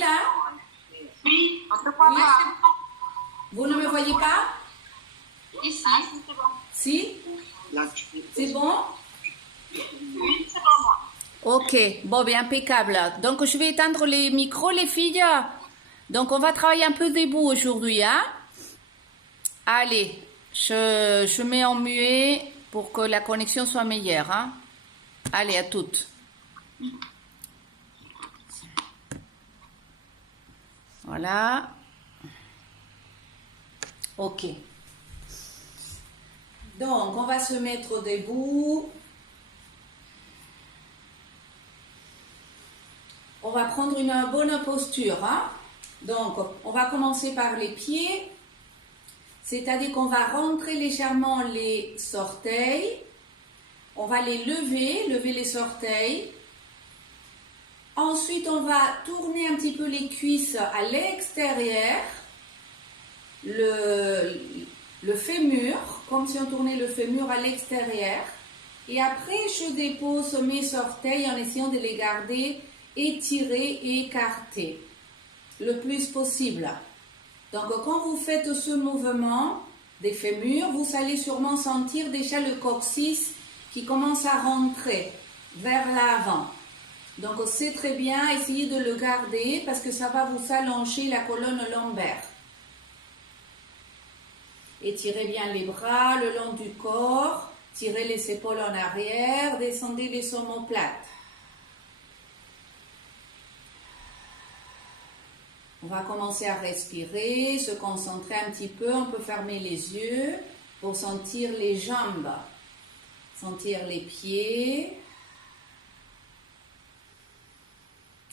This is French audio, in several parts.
là? Oui, on peut pas Oui. voir. Vous ne me voyez pas? Ici, c'est bon. Si? C'est bon? Oui, c'est bon, moi. Ok, bon, bien impeccable. Donc, je vais éteindre les micros, les filles. Donc, on va travailler un peu debout aujourd'hui, hein? Allez, je mets en muet pour que la connexion soit meilleure, hein? Allez, à toutes. Voilà. Ok. Donc, on va se mettre debout. On va prendre une bonne posture, hein? Donc, on va commencer par les pieds. C'est-à-dire qu'on va rentrer légèrement les orteils. On va les lever les orteils. Ensuite, on va tourner un petit peu les cuisses à l'extérieur. Le fémur, comme si on tournait le fémur à l'extérieur. Et après, je dépose mes orteils en essayant de les garder étirés et écartés le plus possible. Donc, quand vous faites ce mouvement des fémurs, vous allez sûrement sentir déjà le coccyx qui commence à rentrer vers l'avant. Donc, c'est très bien, essayez de le garder parce que ça va vous allonger la colonne lombaire. Étirez bien les bras le long du corps, tirez les épaules en arrière, descendez les omoplates. On va commencer à respirer, se concentrer un petit peu, on peut fermer les yeux pour sentir les jambes, sentir les pieds.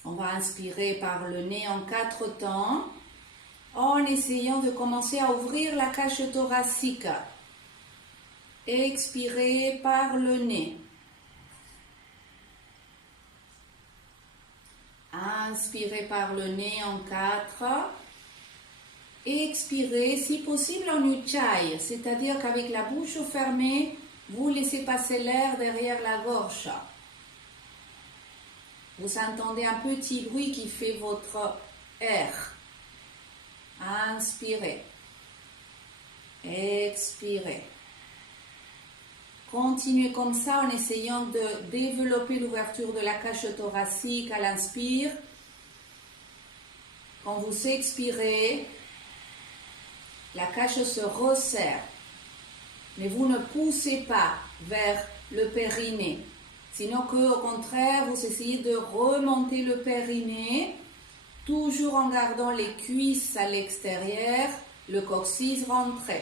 On va inspirer par le nez en 4 temps, en essayant de commencer à ouvrir la cage thoracique. Expirez par le nez. Inspirez par le nez en 4. Expirez, si possible en ujjayi, c'est-à-dire qu'avec la bouche fermée, vous laissez passer l'air derrière la gorge. Vous entendez un petit bruit qui fait votre air. Inspirez. Expirez. Continuez comme ça en essayant de développer l'ouverture de la cage thoracique à l'inspire. Quand vous expirez, la cage se resserre. Mais vous ne poussez pas vers le périnée. Sinon qu'au contraire, vous essayez de remonter le périnée, toujours en gardant les cuisses à l'extérieur, le coccyx rentré.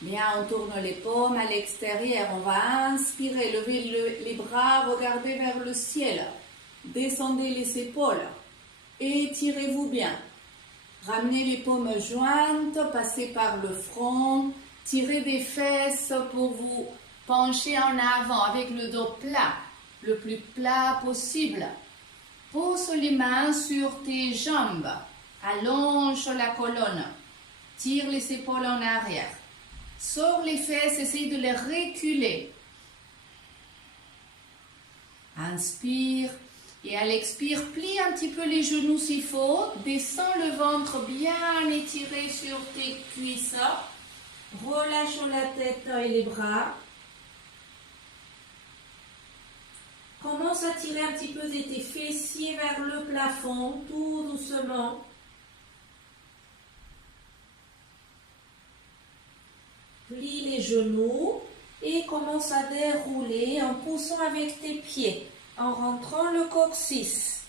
Bien, on tourne les paumes à l'extérieur. On va inspirer, lever les bras, regardez vers le ciel. Descendez les épaules. Étirez-vous bien. Ramenez les paumes jointes, passez par le front. Tirez des fesses pour vous pencher en avant avec le dos plat, le plus plat possible. Pose les mains sur tes jambes. Allonge la colonne. Tire les épaules en arrière. Sors les fesses, essaye de les reculer. Inspire et à l'expire, plie un petit peu les genoux s'il faut. Descends le ventre bien étiré sur tes cuisses. Relâche la tête et les bras. Commence à tirer un petit peu de tes fessiers vers le plafond, tout doucement. Plie les genoux et commence à dérouler en poussant avec tes pieds, en rentrant le coccyx.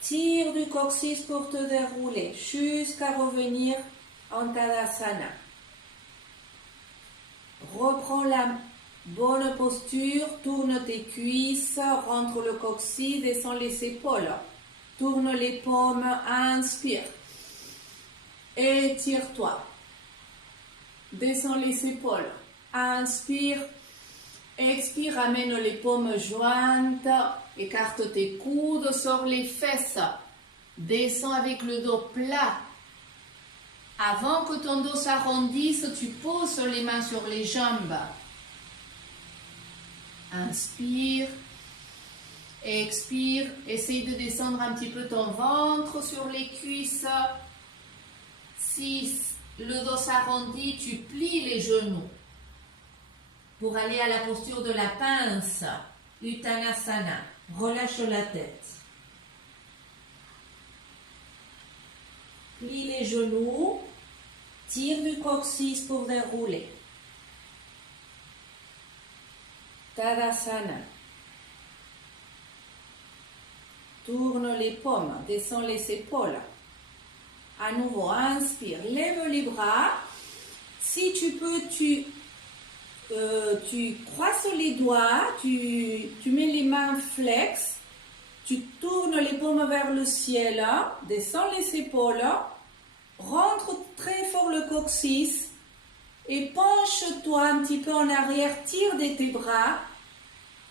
Tire du coccyx pour te dérouler jusqu'à revenir en Tadasana. Reprends la bonne posture, tourne tes cuisses, rentre le coccyx, descends les épaules. Tourne les paumes, inspire. Étire-toi. Descends les épaules. Inspire. Expire, ramène les paumes jointes. Écarte tes coudes, sors les fesses. Descends avec le dos plat. Avant que ton dos s'arrondisse, tu poses les mains sur les jambes. Inspire. Expire, essaye de descendre un petit peu ton ventre sur les cuisses. Si le dos s'arrondit, tu plies les genoux pour aller à la posture de la pince, Uttanasana. Relâche la tête. Plie les genoux, tire du coccyx pour dérouler. Tadasana. Tourne les paumes, descends les épaules. À nouveau, inspire, lève les bras. Si tu peux, tu croises les doigts, tu mets les mains flex, tu tournes les paumes vers le ciel, descends les épaules, rentre très fort le coccyx et penche-toi un petit peu en arrière, tire de tes bras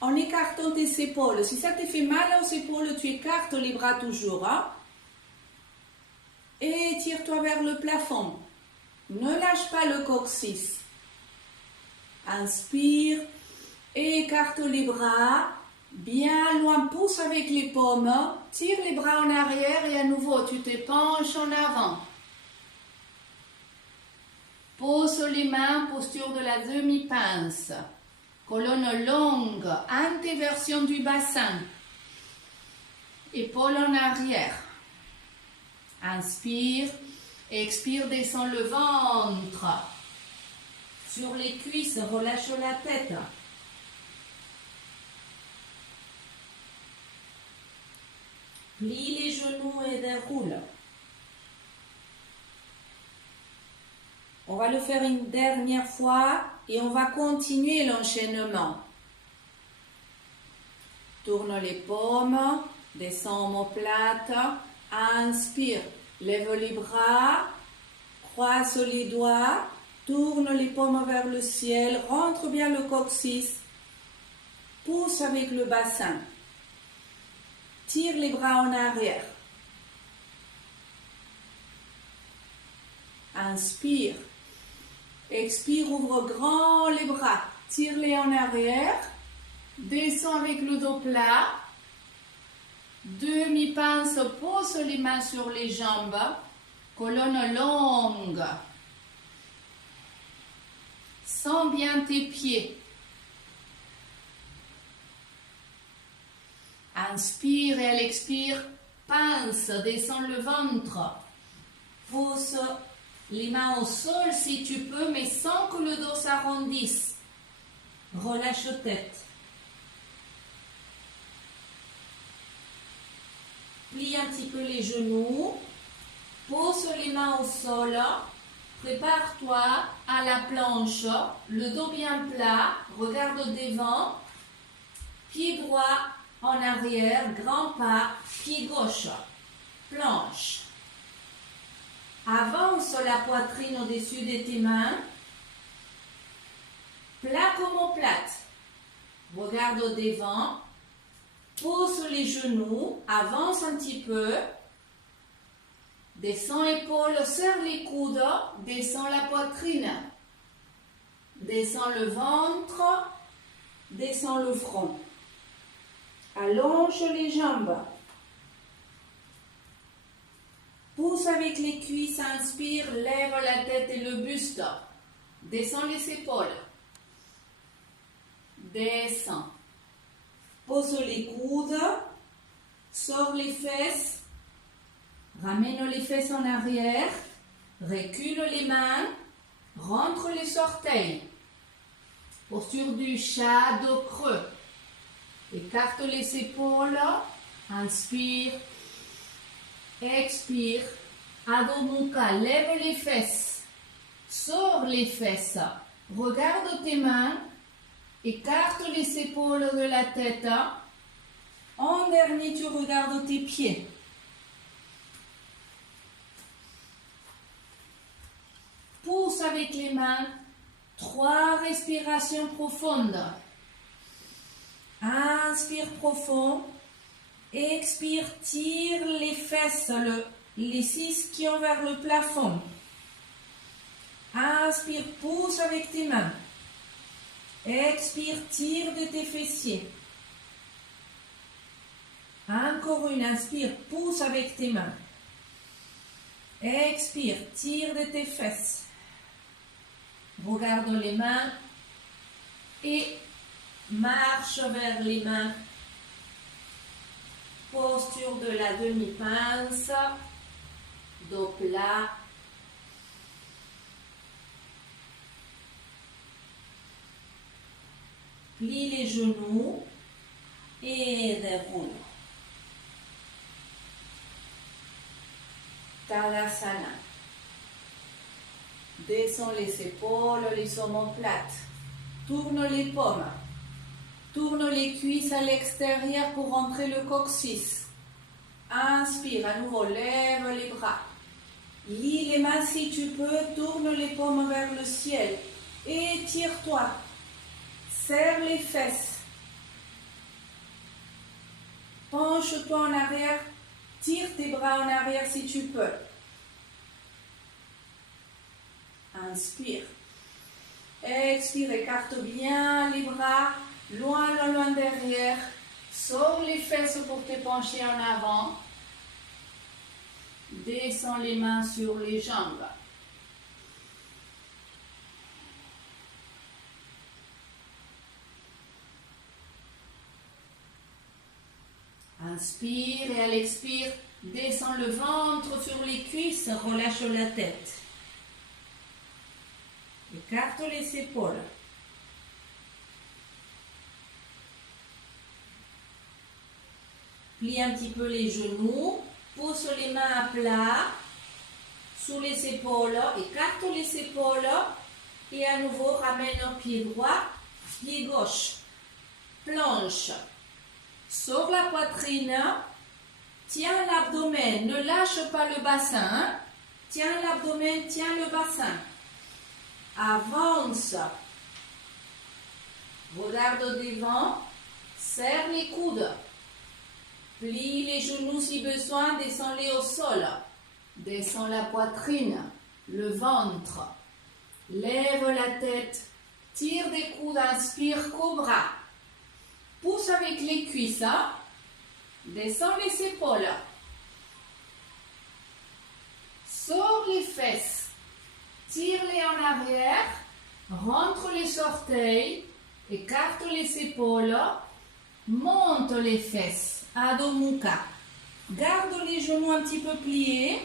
en écartant tes épaules. Si ça te fait mal aux épaules, tu écartes les bras toujours. Et tire-toi vers le plafond. Ne lâche pas le coccyx. Inspire, écarte les bras, bien loin, pousse avec les paumes, tire les bras en arrière et à nouveau tu te penches en avant. Pose les mains, posture de la demi-pince. Colonne longue, antéversion du bassin. Épaules en arrière. Inspire, expire, descends le ventre. Sur les cuisses, relâche la tête. Plie les genoux et déroule. On va le faire une dernière fois et on va continuer l'enchaînement. Tourne les paumes, descends omoplate, inspire, lève les bras, croise les doigts, tourne les paumes vers le ciel, rentre bien le coccyx, pousse avec le bassin, tire les bras en arrière. Inspire. Expire, ouvre grand les bras, tire-les en arrière, descends avec le dos plat, demi-pince, pose les mains sur les jambes, colonne longue. Sens bien tes pieds. Inspire et à l'expire, pince, descends le ventre, pose les mains au sol si tu peux, mais sans que le dos s'arrondisse. Relâche la tête. Plie un petit peu les genoux. Pose les mains au sol. Prépare-toi à la planche. Le dos bien plat. Regarde devant. Pied droit en arrière. Grand pas. Pied gauche. Planche. Avance la poitrine au-dessus de tes mains. Plat comme omoplate. Regarde au devant. Pose les genoux. Avance un petit peu. Descends épaules. Serre les coudes. Descends la poitrine. Descends le ventre. Descends le front. Allonge les jambes. Pousse avec les cuisses, inspire, lève la tête et le buste. Descends les épaules. Descends. Pose les coudes. Sors les fesses. Ramène les fesses en arrière. Recule les mains. Rentre les orteils. Posture du chat, dos creux. Écarte les épaules. Inspire. Expire, Adho Mukha, lève les fesses, sors les fesses, regarde tes mains, écarte les épaules de la tête. En dernier, tu regardes tes pieds. Pousse avec les mains, 3 respirations profondes. Inspire profond. Expire, tire les fesses, les 6 qui ont vers le plafond. Inspire, pousse avec tes mains. Expire, tire de tes fessiers. Encore une, inspire, pousse avec tes mains. Expire, tire de tes fesses. Regarde les mains et marche vers les mains. Posture de la demi-pince, dos plat. Plie les genoux et déroule. Tadasana. Descends les épaules, les omoplates. Tourne les paumes. Tourne les cuisses à l'extérieur pour rentrer le coccyx. Inspire, à nouveau, lève les bras. Lie les mains si tu peux, tourne les paumes vers le ciel. Étire-toi. Serre les fesses. Penche-toi en arrière. Tire tes bras en arrière si tu peux. Inspire. Expire, écarte bien les bras. Loin derrière. Sors les fesses pour te pencher en avant. Descends les mains sur les jambes. Inspire et à l'expire, descends le ventre sur les cuisses, relâche la tête. Écarte les épaules. Plie un petit peu les genoux, pousse les mains à plat, sous les épaules, écarte les épaules et à nouveau ramène au pied droit, pied gauche, planche. Sors la poitrine, tiens l'abdomen, ne lâche pas le bassin, tiens l'abdomen, tiens le bassin. Avance, regarde devant, serre les coudes. Plie les genoux si besoin, descends-les au sol. Descends la poitrine, le ventre. Lève la tête, tire des coudes, inspire, cobra. Pousse avec les cuisses. Descends les épaules. Sors les fesses. Tire-les en arrière. Rentre les orteils. Écarte les épaules. Monte les fesses. Adho Mukha. Garde les genoux un petit peu pliés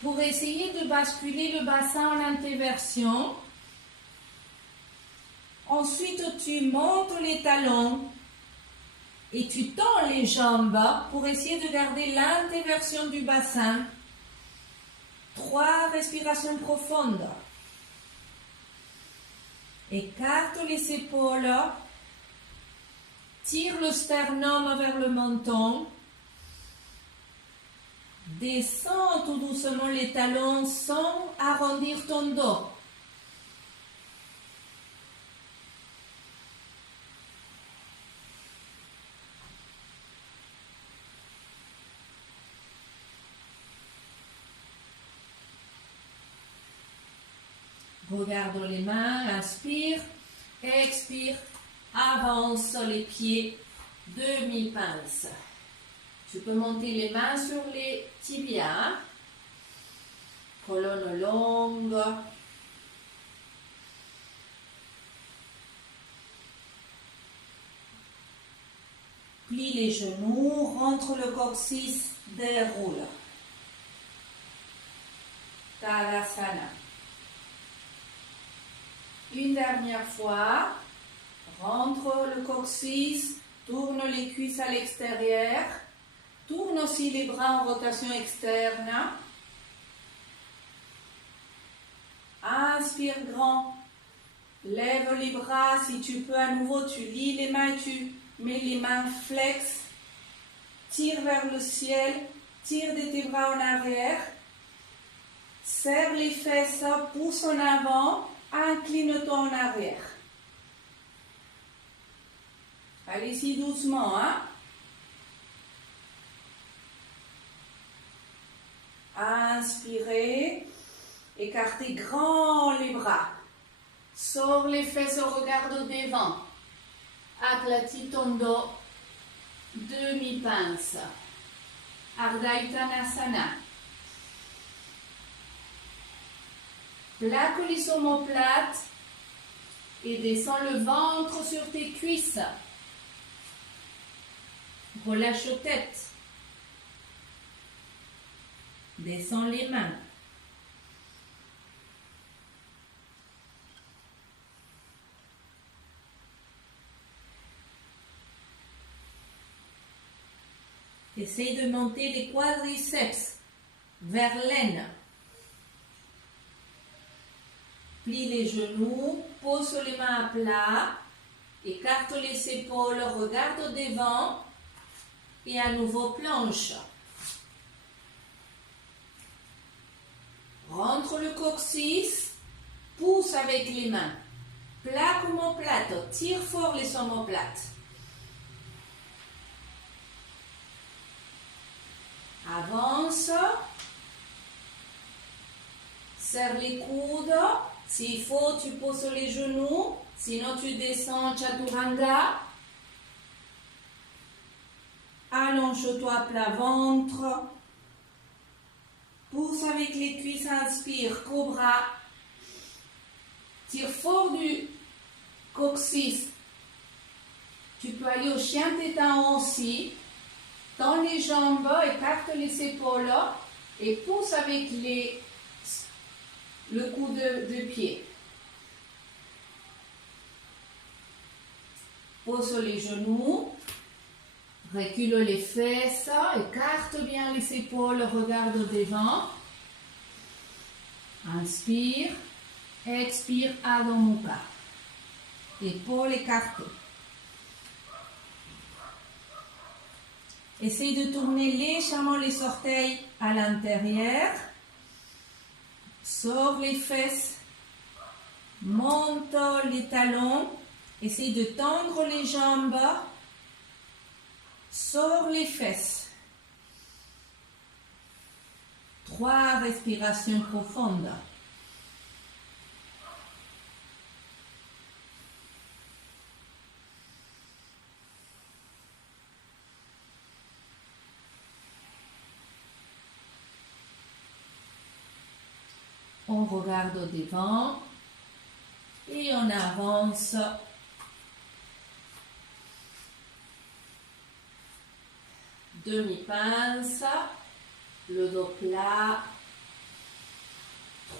pour essayer de basculer le bassin en antéversion. Ensuite, tu montes les talons et tu tends les jambes pour essayer de garder l'antéversion du bassin. 3 respirations profondes. Écarte les épaules. Tire le sternum vers le menton. Descends tout doucement les talons sans arrondir ton dos. Regarde les mains, inspire, expire, avance les pieds, demi-pince. Tu peux monter les mains sur les tibias, colonne longue. Plie les genoux, rentre le coccyx, déroule. Tadasana. Une dernière fois, rentre le coccyx, tourne les cuisses à l'extérieur, tourne aussi les bras en rotation externe. Inspire grand, lève les bras, si tu peux à nouveau, tu lis les mains, tu mets les mains flex, tire vers le ciel, tire de tes bras en arrière, serre les fesses, pousse en avant, incline-toi en arrière. Allez-y doucement, hein. Inspirez, écartez grand les bras. Sors les fesses, regarde devant. Aplatis ton dos. Demi-pince. Ardha Uttanasana. Plaque les omoplates et descends le ventre sur tes cuisses. Relâche la tête. Descends les mains. Essaye de monter les quadriceps vers l'aine. Plie les genoux, pose les mains à plat, écarte les épaules, regarde au devant et à nouveau planche. Rentre le coccyx, pousse avec les mains. Plaque omoplate, tire fort les omoplates. Avance. Serre les coudes. S'il faut, tu poses les genoux. Sinon, tu descends Chaturanga. Allonge-toi plat ventre. Pousse avec les cuisses, inspire, cobra. Tire fort du coccyx. Tu peux aller au chien téton aussi. Tends les jambes, écarte les épaules et pousse avec le coude de pied. Pose les genoux, recule les fesses, écarte bien les épaules, regarde devant. Inspire, expire, Adho Mukha. Épaules écartées. Essaye de tourner légèrement les orteils à l'intérieur. Sors les fesses. Monte les talons. Essaye de tendre les jambes. Sors les fesses. 3 respirations profondes. On regarde au devant et on avance. Demi-pince, le dos plat.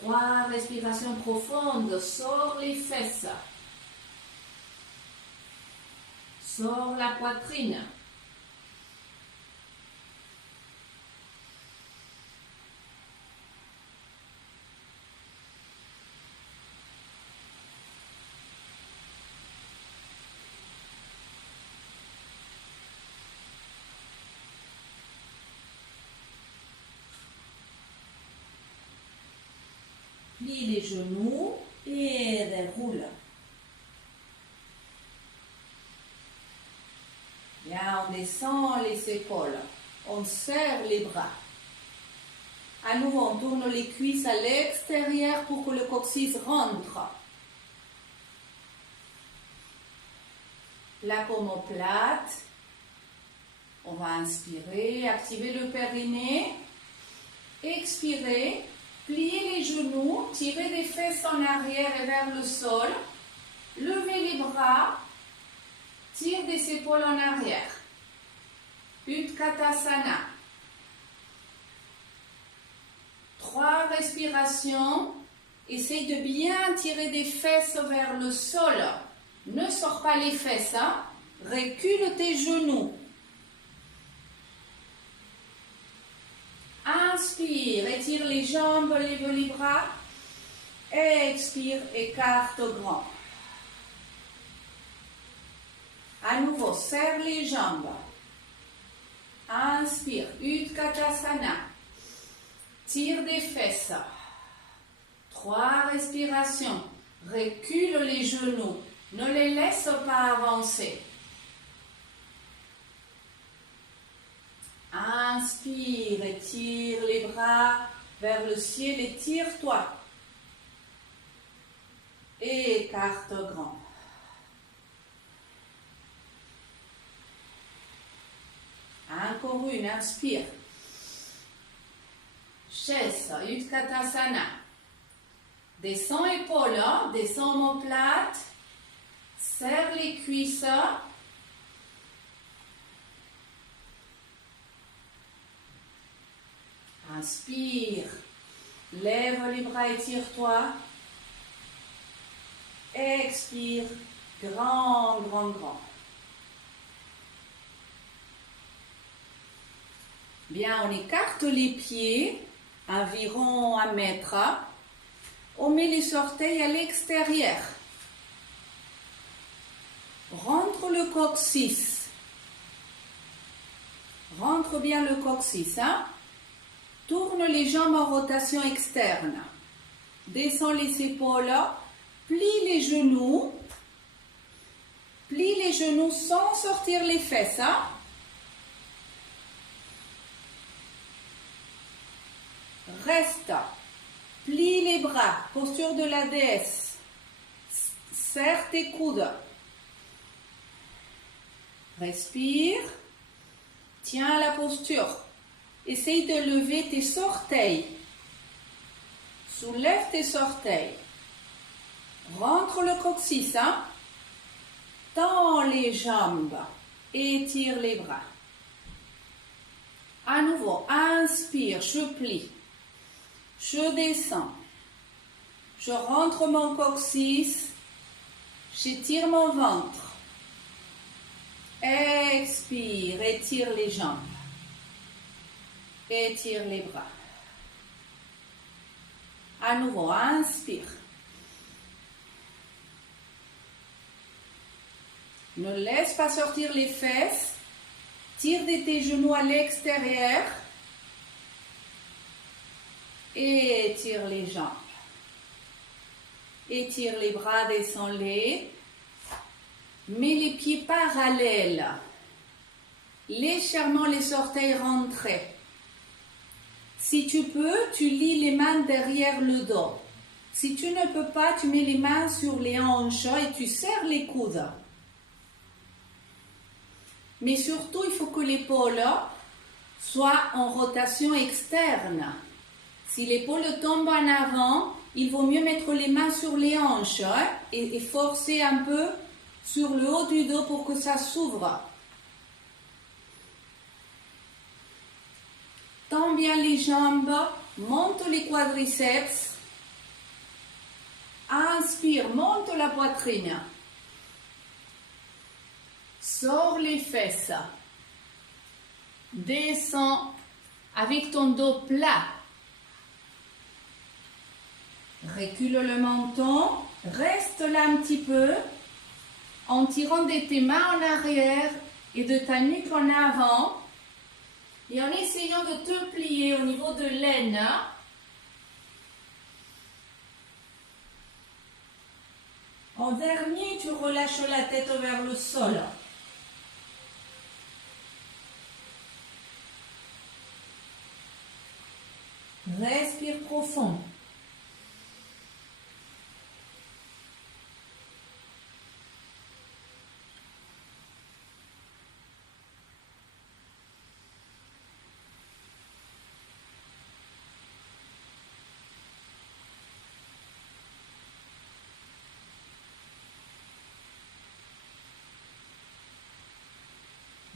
3 respirations profondes. Sors les fesses. Sors la poitrine. Plie les genoux et déroule. Bien, on descend les épaules. On serre les bras. À nouveau, on tourne les cuisses à l'extérieur pour que le coccyx rentre. La omoplate. On va inspirer, activer le périnée. Expirer. Pliez les genoux, tirez les fesses en arrière et vers le sol. Levez les bras, tire des épaules en arrière. Utkatasana. 3 respirations. Essaye de bien tirer des fesses vers le sol. Ne sors pas les fesses. Recule tes genoux. Inspire, étire les jambes, lève les bras. Expire, écarte grand. À nouveau, serre les jambes. Inspire, Utkatasana. Tire des fesses. 3 respirations. Recule les genoux. Ne les laisse pas avancer. Inspire, étire les bras vers le ciel, étire-toi. Écarte grand. Encore une, inspire. Chaise, Utkatasana. Descends épaules, descends omoplate. Serre les cuisses. Inspire. Lève les bras, étire-toi. Expire. Grand, grand, grand. Bien, on écarte les pieds, environ 1 mètre. On met les orteils à l'extérieur. Rentre le coccyx. Rentre bien le coccyx. Hein? Tourne les jambes en rotation externe. Descends les épaules. Plie les genoux. Plie les genoux sans sortir les fesses. Hein? Reste. Plie les bras. Posture de la déesse. Serre tes coudes. Respire. Tiens la posture. Essaye de lever tes orteils. Soulève tes orteils. Rentre le coccyx. Hein? Tends les jambes. Étire les bras. À nouveau, inspire, je plie. Je descends. Je rentre mon coccyx. J'étire mon ventre. Expire, étire les jambes. Étire les bras. À nouveau, inspire. Ne laisse pas sortir les fesses. Tire de tes genoux à l'extérieur. Étire les jambes. Étire les bras, descends-les. Mets les pieds parallèles. Légèrement les orteils rentrés. Si tu peux, tu lis les mains derrière le dos. Si tu ne peux pas, tu mets les mains sur les hanches et tu serres les coudes. Mais surtout, il faut que l'épaule soit en rotation externe. Si l'épaule tombe en avant, il vaut mieux mettre les mains sur les hanches et forcer un peu sur le haut du dos pour que ça s'ouvre. Tends bien les jambes, monte les quadriceps. Inspire, monte la poitrine. Sors les fesses. Descends avec ton dos plat. Recule le menton. Reste là un petit peu en tirant de tes mains en arrière et de ta nuque en avant. Et en essayant de te plier au niveau de l'aine. En dernier, tu relâches la tête vers le sol. Respire profond.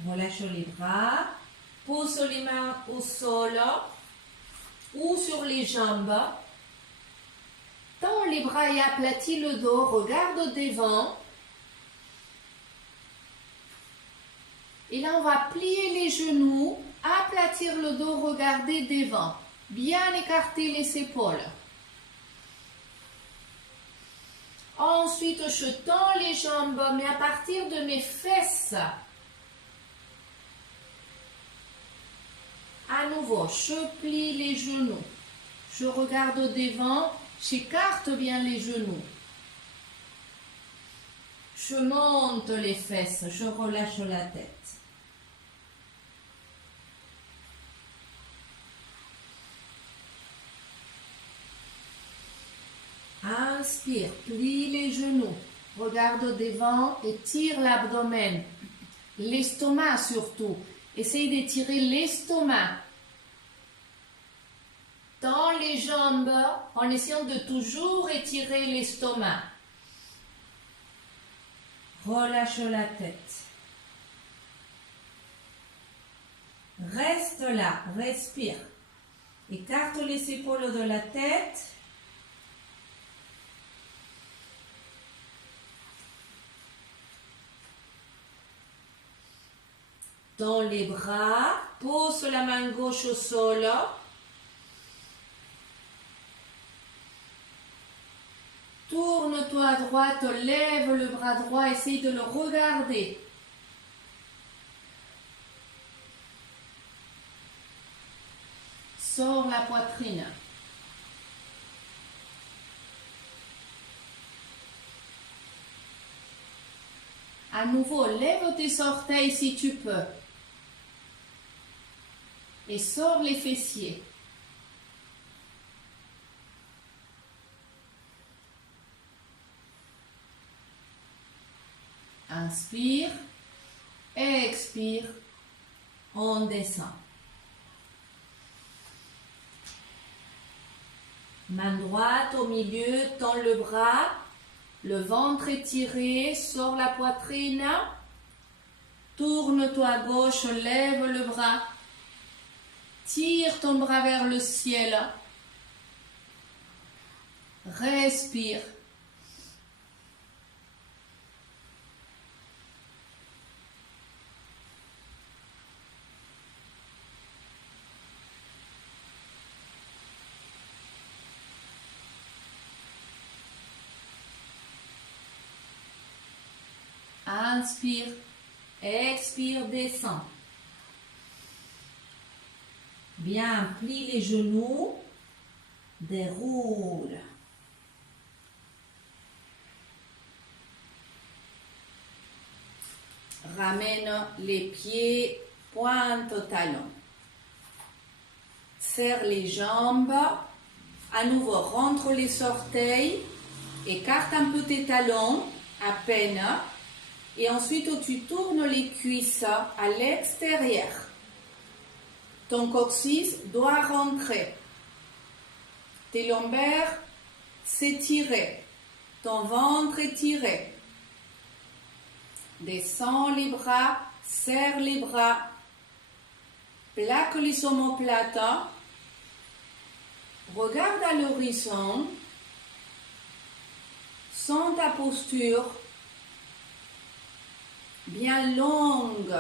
Relâche les bras, pose les mains au sol ou sur les jambes. Tends les bras et aplatis le dos, regarde devant. Et là, on va plier les genoux, aplatir le dos, regarder devant. Bien écarter les épaules. Ensuite, je tends les jambes, mais à partir de mes fesses. À nouveau, je plie les genoux. Je regarde devant, j'écarte bien les genoux. Je monte les fesses, je relâche la tête. Inspire, plie les genoux. Regarde devant et tire l'abdomen. L'estomac surtout. Essaye d'étirer l'estomac. Tends les jambes en essayant de toujours étirer l'estomac. Relâche la tête. Reste là, respire. Écarte les épaules de la tête. Tends les bras, pose la main gauche au sol. Tourne-toi à droite, lève le bras droit, essaye de le regarder. Sors la poitrine. À nouveau, lève tes orteils si tu peux. Et sors les fessiers. Inspire, expire, on descend. Main droite au milieu, tends le bras, le ventre étiré, sors la poitrine, tourne-toi à gauche, lève le bras, tire ton bras vers le ciel, respire. Inspire, expire, descend. Bien, plie les genoux, déroule. Ramène les pieds, pointe au talon. Serre les jambes. À nouveau, rentre les orteils. Écarte un peu tes talons, à peine. Et ensuite, tu tournes les cuisses à l'extérieur. Ton coccyx doit rentrer. Tes lombaires s'étirer. Ton ventre étiré. Descends les bras, serre les bras. Plaque les omoplates. Regarde à l'horizon. Sens ta posture. Bien longue.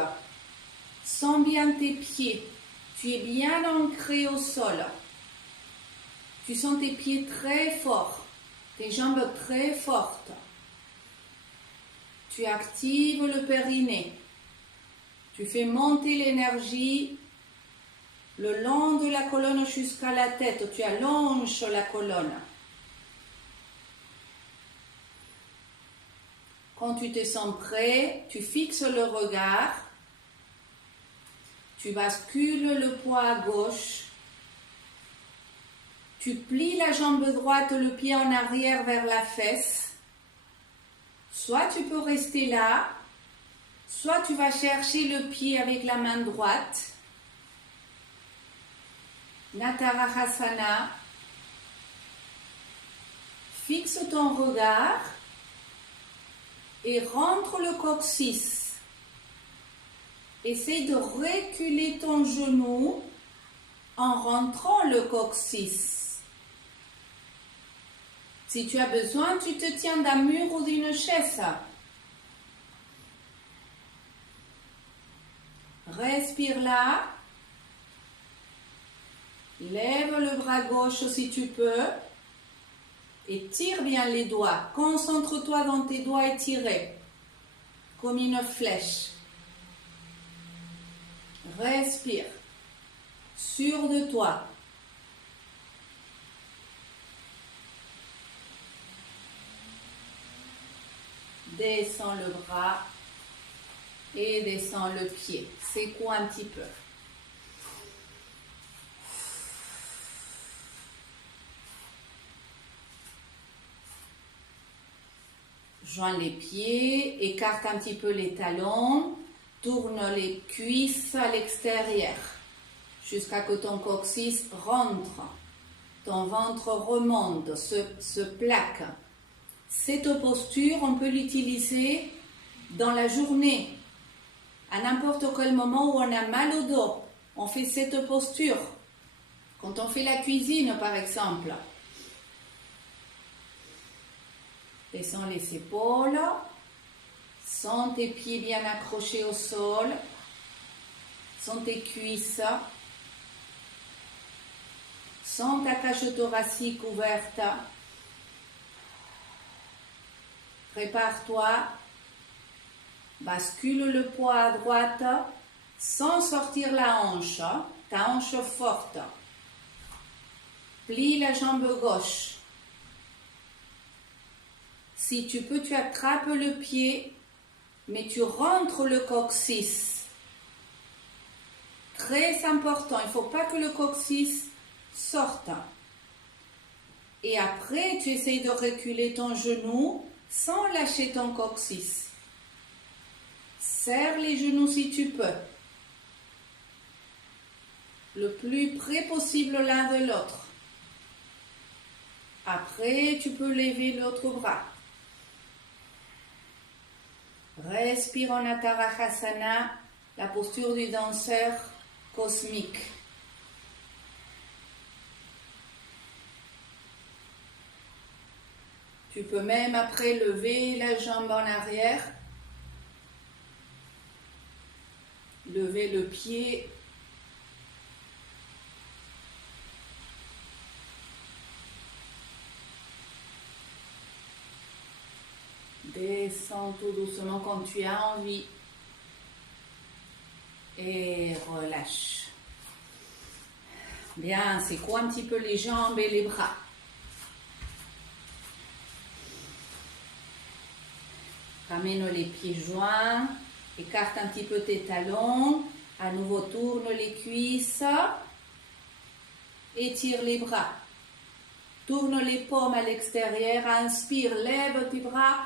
Sens bien tes pieds. Tu es bien ancré au sol. Tu sens tes pieds très forts, tes jambes très fortes. Tu actives le périnée. Tu fais monter l'énergie le long de la colonne jusqu'à la tête. Tu allonges la colonne. Quand tu te sens prêt, tu fixes le regard. Tu bascules le poids à gauche. Tu plies la jambe droite, le pied en arrière vers la fesse. Soit tu peux rester là, soit tu vas chercher le pied avec la main droite. Natarahasana. Fixe ton regard et rentre le coccyx. Essaye de reculer ton genou en rentrant le coccyx. Si tu as besoin, tu te tiens d'un mur ou d'une chaise. Respire là. Lève le bras gauche si tu peux. Et tire bien les doigts. Concentre-toi dans tes doigts étirés. Comme une flèche. Respire. Sûr de toi. Descends le bras et descends le pied. Secoue un petit peu. Joins les pieds, écarte un petit peu les talons, Tourne les cuisses à l'extérieur jusqu'à que ton coccyx rentre. Ton ventre remonte, se plaque. Cette posture, on peut l'utiliser dans la journée. À n'importe quel moment où on a mal au dos, on fait cette posture. Quand on fait la cuisine, par exemple. Descends les épaules. Sens tes pieds bien accrochés au sol. Sens tes cuisses. Sens ta cage thoracique ouverte. Prépare-toi. Bascule le poids à droite sans sortir la hanche. Ta hanche forte. Plie la jambe gauche. Si tu peux, tu attrapes le pied, mais tu rentres le coccyx. Très important, il ne faut pas que le coccyx sorte. Et après, tu essayes de reculer ton genou sans lâcher ton coccyx. Serre les genoux si tu peux. Le plus près possible l'un de l'autre. Après, tu peux lever l'autre bras. Respire en Atarahasana, la posture du danseur cosmique. Tu peux même après lever la jambe en arrière, lever le pied. Descends tout doucement quand tu as envie. Et relâche. Bien, secoue un petit peu les jambes et les bras. Ramène les pieds joints. Écarte un petit peu tes talons. À nouveau, tourne les cuisses. Étire les bras. Tourne les paumes à l'extérieur. Inspire, lève tes bras.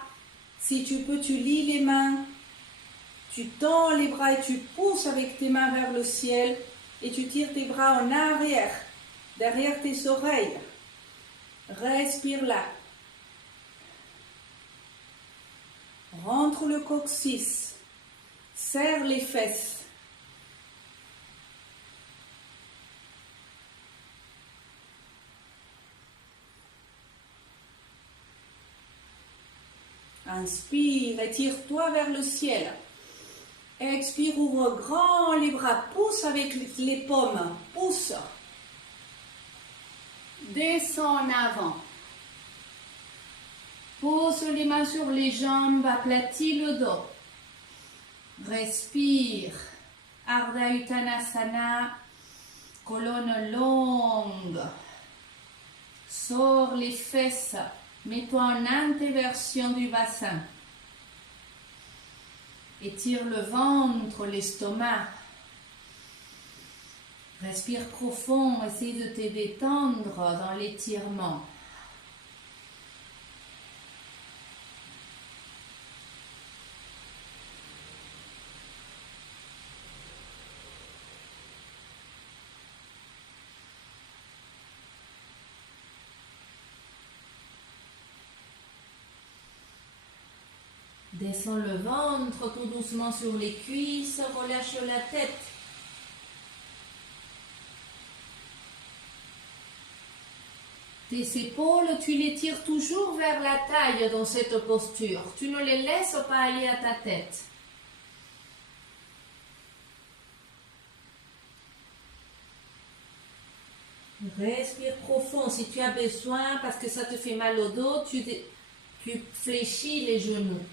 Si tu peux, tu lis les mains. Tu tends les bras et tu pousses avec tes mains vers le ciel. Et tu tires tes bras en arrière, derrière tes oreilles. Respire là. Rentre le coccyx. Serre les fesses. Inspire, étire-toi vers le ciel. Expire, ouvre grand les bras, pousse avec les paumes, pousse. Descends en avant. Pose les mains sur les jambes, aplatis le dos. Respire. Ardha Uttanasana, colonne longue. Sors les fesses. Mets-toi en antéversion du bassin. Étire le ventre, l'estomac. Respire profond, essaye de te détendre dans l'étirement. Descends le ventre tout doucement sur les cuisses, relâche la tête. Tes épaules, tu les tires toujours vers la taille dans cette posture. Tu ne les laisses pas aller à ta tête. Respire profond. Si tu as besoin, parce que ça te fait mal au dos, tu fléchis les genoux.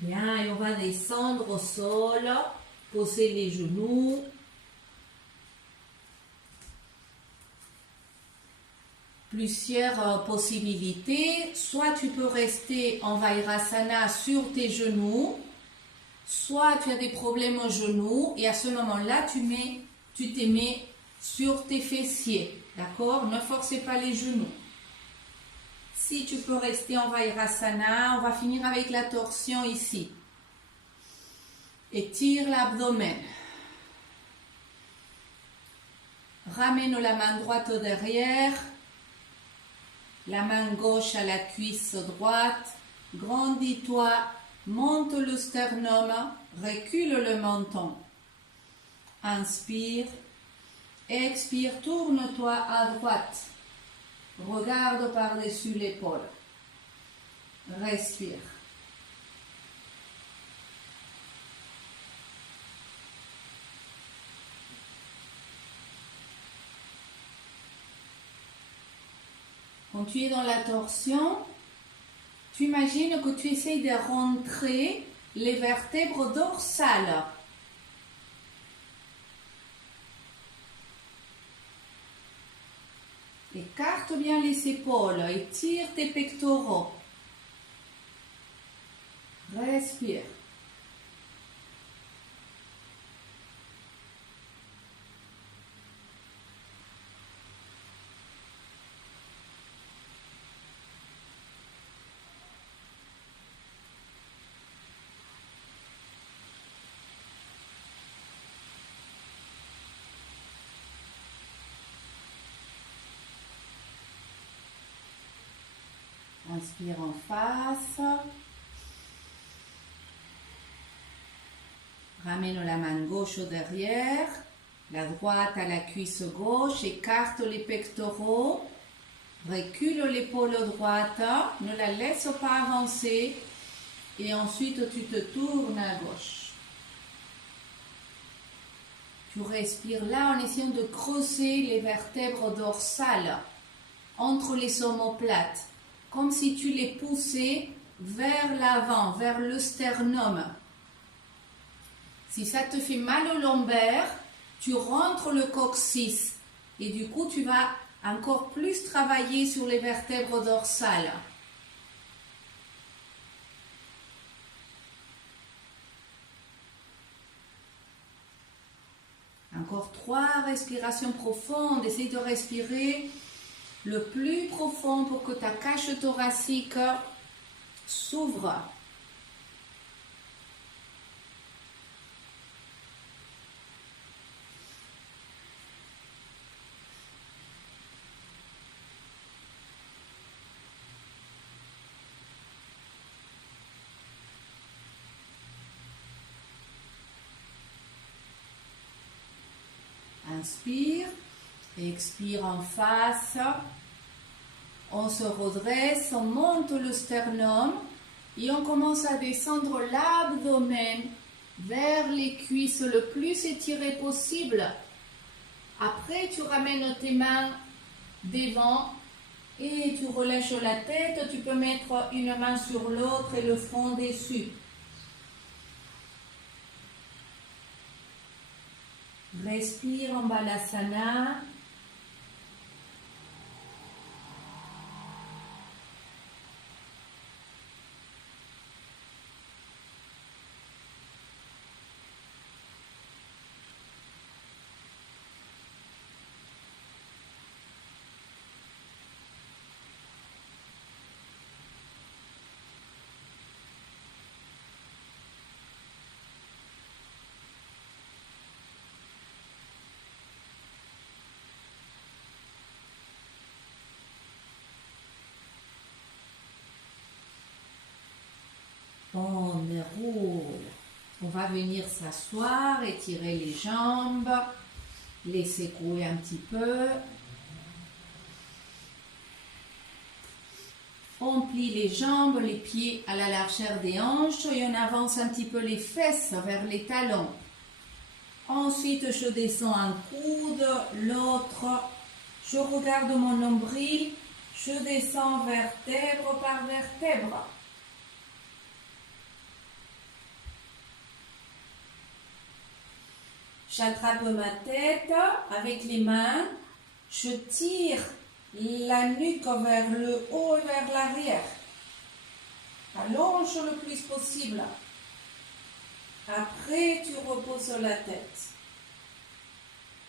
Bien, et on va descendre au sol, poser les genoux. Plusieurs possibilités. Soit tu peux rester en Vairasana sur tes genoux, soit tu as des problèmes aux genoux et à ce moment-là, tu te mets sur tes fessiers, d'accord? Ne forcez pas les genoux. Si tu peux rester en Vajrasana, on va finir avec la torsion ici. Étire l'abdomen. Ramène la main droite au derrière, la main gauche à la cuisse droite. Grandis-toi, monte le sternum, recule le menton. Inspire, expire, tourne-toi à droite. Regarde par-dessus l'épaule. Respire. Quand tu es dans la torsion, tu imagines que tu essayes de rentrer les vertèbres dorsales. Écarte bien les épaules, étire tes pectoraux. Respire. Inspire en face. Ramène la main gauche au derrière, la droite à la cuisse gauche, écarte les pectoraux, recule l'épaule droite, ne la laisse pas avancer et ensuite tu te tournes à gauche. Tu respires là en essayant de creuser les vertèbres dorsales entre les omoplates, comme si tu les poussais vers l'avant, vers le sternum. Si ça te fait mal au lombaire, tu rentres le coccyx et du coup tu vas encore plus travailler sur les vertèbres dorsales. Encore 3 respirations profondes. Essaye de respirer le plus profond pour que ta cage thoracique s'ouvre. Inspire, expire en face. On se redresse, on monte le sternum et on commence à descendre l'abdomen vers les cuisses le plus étiré possible. Après, tu ramènes tes mains devant et tu relâches la tête. Tu peux mettre une main sur l'autre et le front dessus. Respire en Balasana. On déroule. On va venir s'asseoir, étirer les jambes, les secouer un petit peu. On plie les jambes, les pieds à la largeur des hanches et on avance un petit peu les fesses vers les talons. Ensuite, je descends un coude, l'autre. Je regarde mon nombril. Je descends vertèbre par vertèbre. J'attrape ma tête avec les mains, je tire la nuque vers le haut et vers l'arrière. Allonge le plus possible. Après, tu reposes la tête.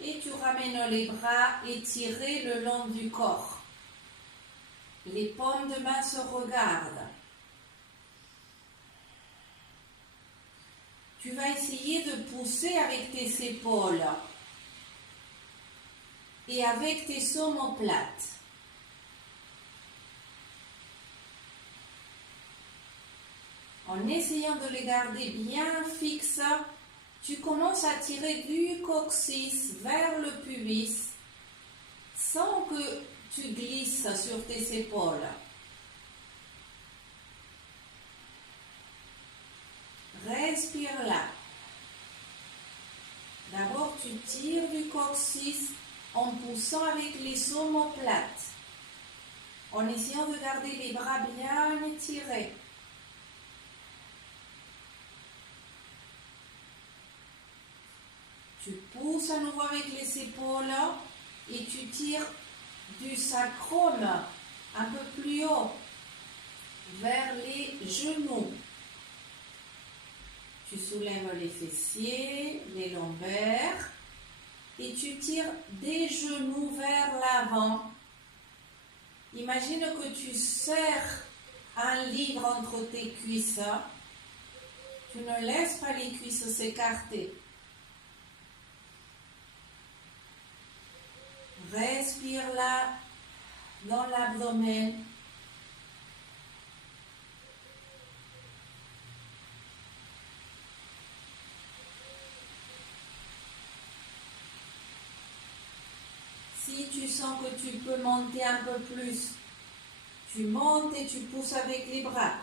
Et tu ramènes les bras étirés le long du corps. Les paumes de main se regardent. Tu vas essayer de pousser avec tes épaules et avec tes omoplates. En essayant de les garder bien fixes, tu commences à tirer du coccyx vers le pubis sans que tu glisses sur tes épaules. Respire là. D'abord, tu tires du coccyx en poussant avec les omoplates, en essayant de garder les bras bien étirés. Tu pousses à nouveau avec les épaules et tu tires du sacrum un peu plus haut vers les genoux. Tu soulèves les fessiers, les lombaires et tu tires des genoux vers l'avant. Imagine que tu serres un livre entre tes cuisses. Tu ne laisses pas les cuisses s'écarter. Respire là dans l'abdomen. Si tu sens que tu peux monter un peu plus, tu montes et tu pousses avec les bras.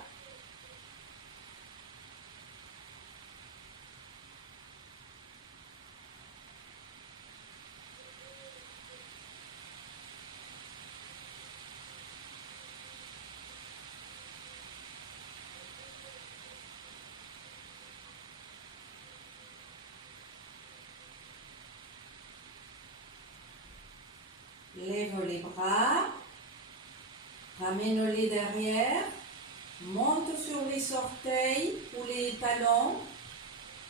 Lève les bras, ramène-les derrière, monte sur les orteils ou les talons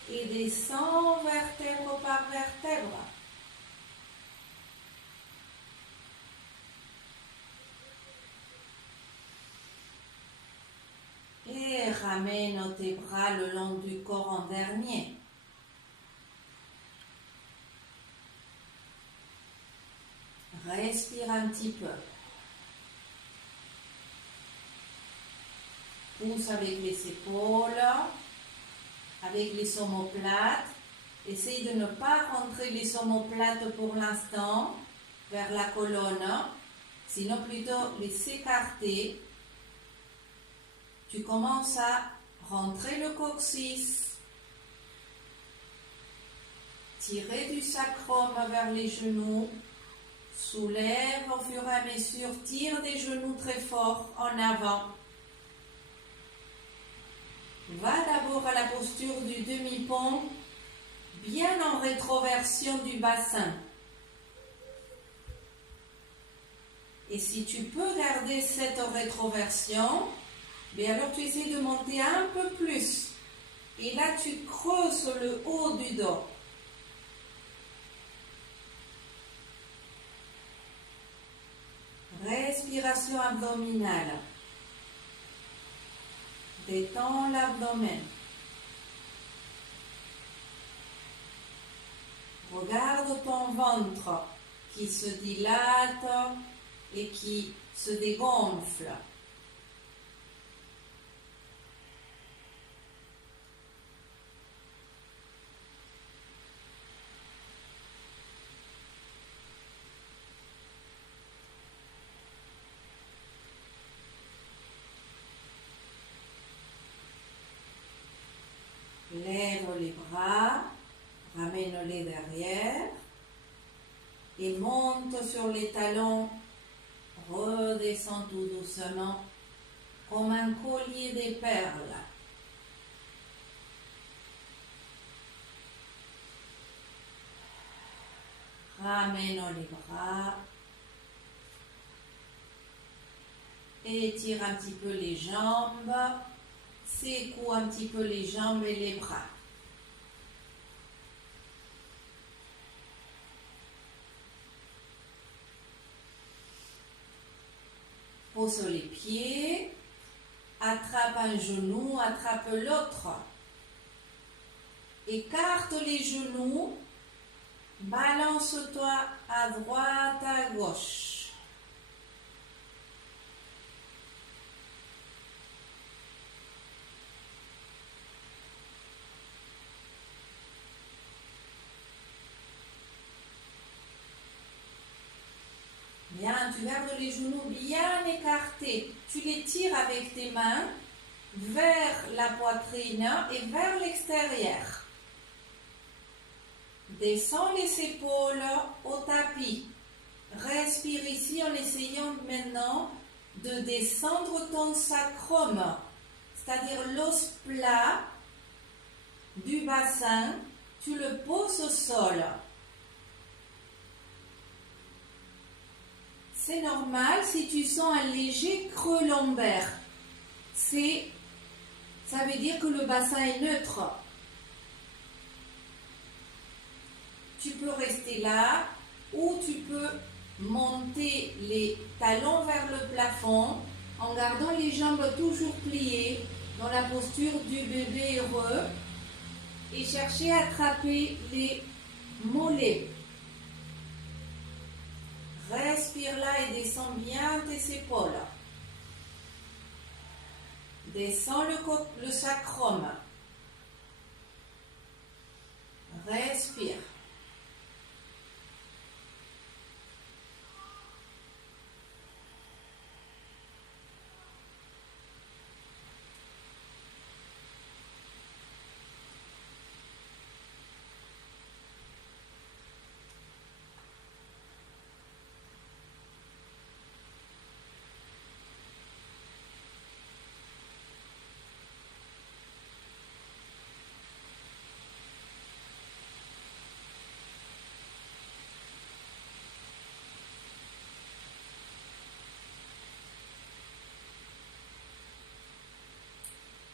et descends vertèbre par vertèbre. Et ramène tes bras le long du corps en dernier. Respire un petit peu. Pousse avec les épaules, avec les omoplates. Essaye de ne pas rentrer les omoplates pour l'instant vers la colonne, sinon plutôt les écarter. Tu commences à rentrer le coccyx, tirer du sacrum vers les genoux. Soulève au fur et à mesure, tire des genoux très fort en avant. Va d'abord à la posture du demi-pont, bien en rétroversion du bassin. Et si tu peux garder cette rétroversion, bien alors tu essaies de monter un peu plus. Et là, tu creuses le haut du dos. Respiration abdominale. Détends l'abdomen. Regarde ton ventre qui se dilate et qui se dégonfle. Lève les bras, ramène-les derrière et monte sur les talons. Redescends tout doucement comme un collier de perles. Ramène les bras. Étire un petit peu les jambes. Secoue un petit peu les jambes et les bras. Pose les pieds, attrape un genou, attrape l'autre. Écarte les genoux, balance-toi à droite, à gauche. Bien, tu gardes les genoux bien écartés. Tu les tires avec tes mains vers la poitrine et vers l'extérieur. Descends les épaules au tapis. Respire ici en essayant maintenant de descendre ton sacrum, c'est-à-dire l'os plat du bassin. Tu le poses au sol. C'est normal si tu sens un léger creux lombaire. Ça veut dire que le bassin est neutre. Tu peux rester là ou tu peux monter les talons vers le plafond en gardant les jambes toujours pliées dans la posture du bébé heureux et chercher à attraper les mollets. Respire là et descends bien tes épaules. Descends le sacrum. Respire.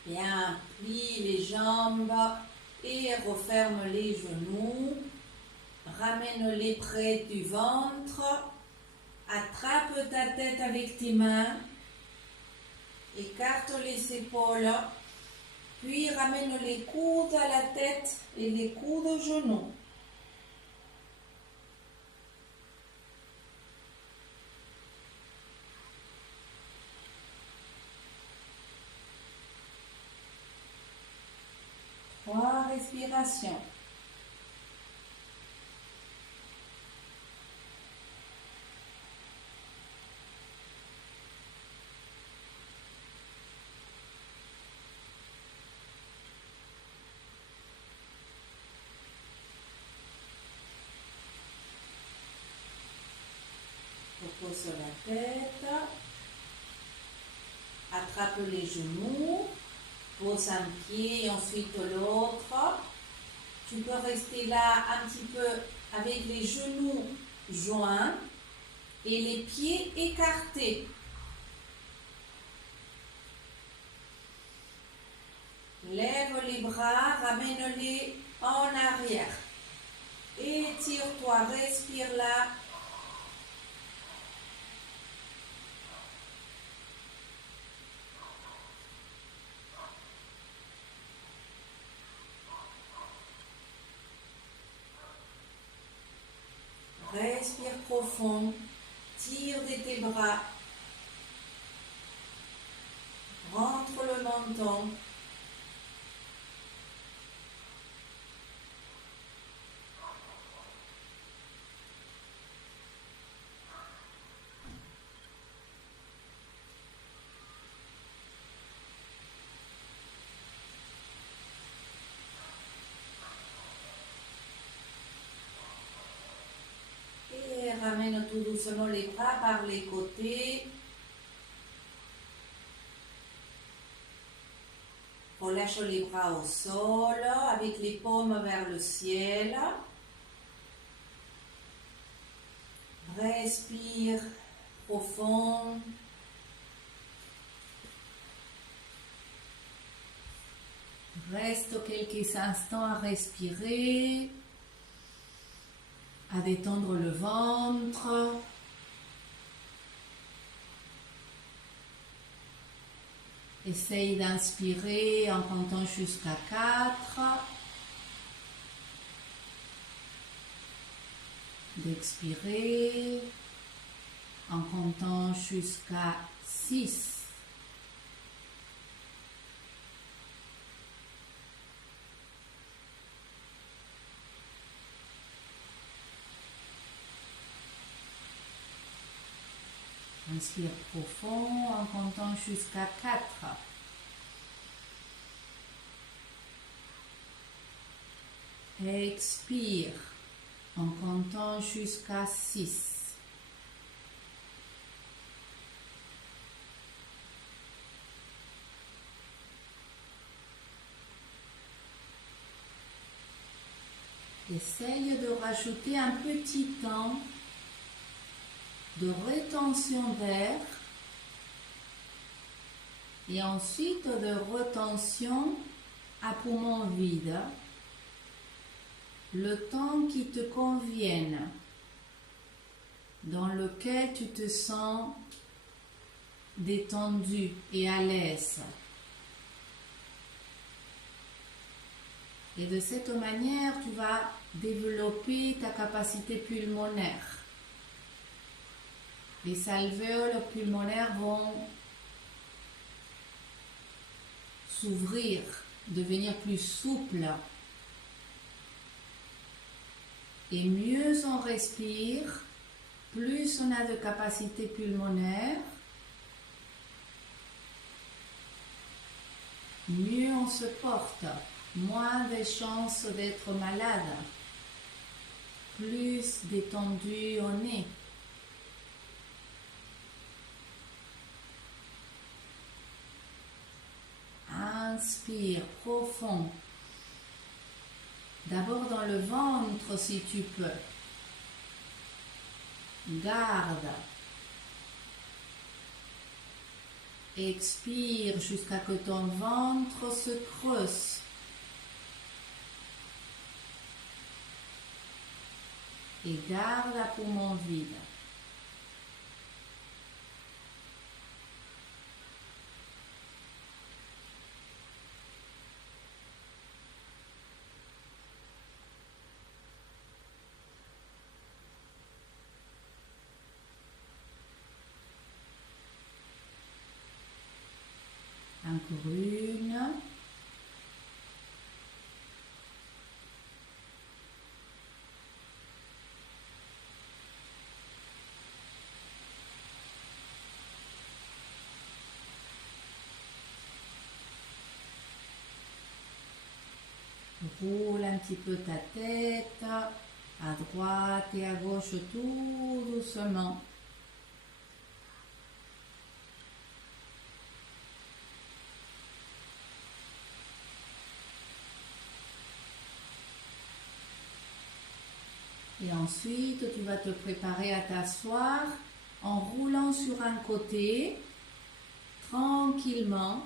Bien, plie les jambes et referme les genoux. Ramène-les près du ventre. Attrape ta tête avec tes mains. Écarte les épaules. Puis ramène les coudes à la tête et les coudes aux genoux. Trois respirations. Repose la tête. Attrape les genoux. Pose un pied et ensuite l'autre. Tu peux rester là un petit peu avec les genoux joints et les pieds écartés. Lève les bras, ramène-les en arrière. Étire-toi, respire là. Respire profond, tire de tes bras, rentre le menton. Ramène tout doucement les bras par les côtés. Relâche les bras au sol avec les paumes vers le ciel. Respire profond. Reste quelques instants à respirer. À détendre le ventre. Essaye d'inspirer en comptant jusqu'à 4. D'expirer en comptant jusqu'à 6. Inspire profond en comptant jusqu'à 4. Expire en comptant jusqu'à 6. Essaye de rajouter un petit temps de rétention d'air et ensuite de retention à poumon vide, le temps qui te convienne, dans lequel tu te sens détendu et à l'aise. Et de cette manière, tu vas développer ta capacité pulmonaire. Les alvéoles pulmonaires vont s'ouvrir, devenir plus souples. Et mieux on respire, plus on a de capacité pulmonaire, mieux on se porte, moins de chances d'être malade, plus détendu on est. Inspire profond. D'abord dans le ventre si tu peux. Garde. Expire jusqu'à que ton ventre se creuse. Et garde à poumon vide. Encore une. Roule un petit peu ta tête à droite et à gauche tout doucement. Et ensuite, tu vas te préparer à t'asseoir en roulant sur un côté, tranquillement,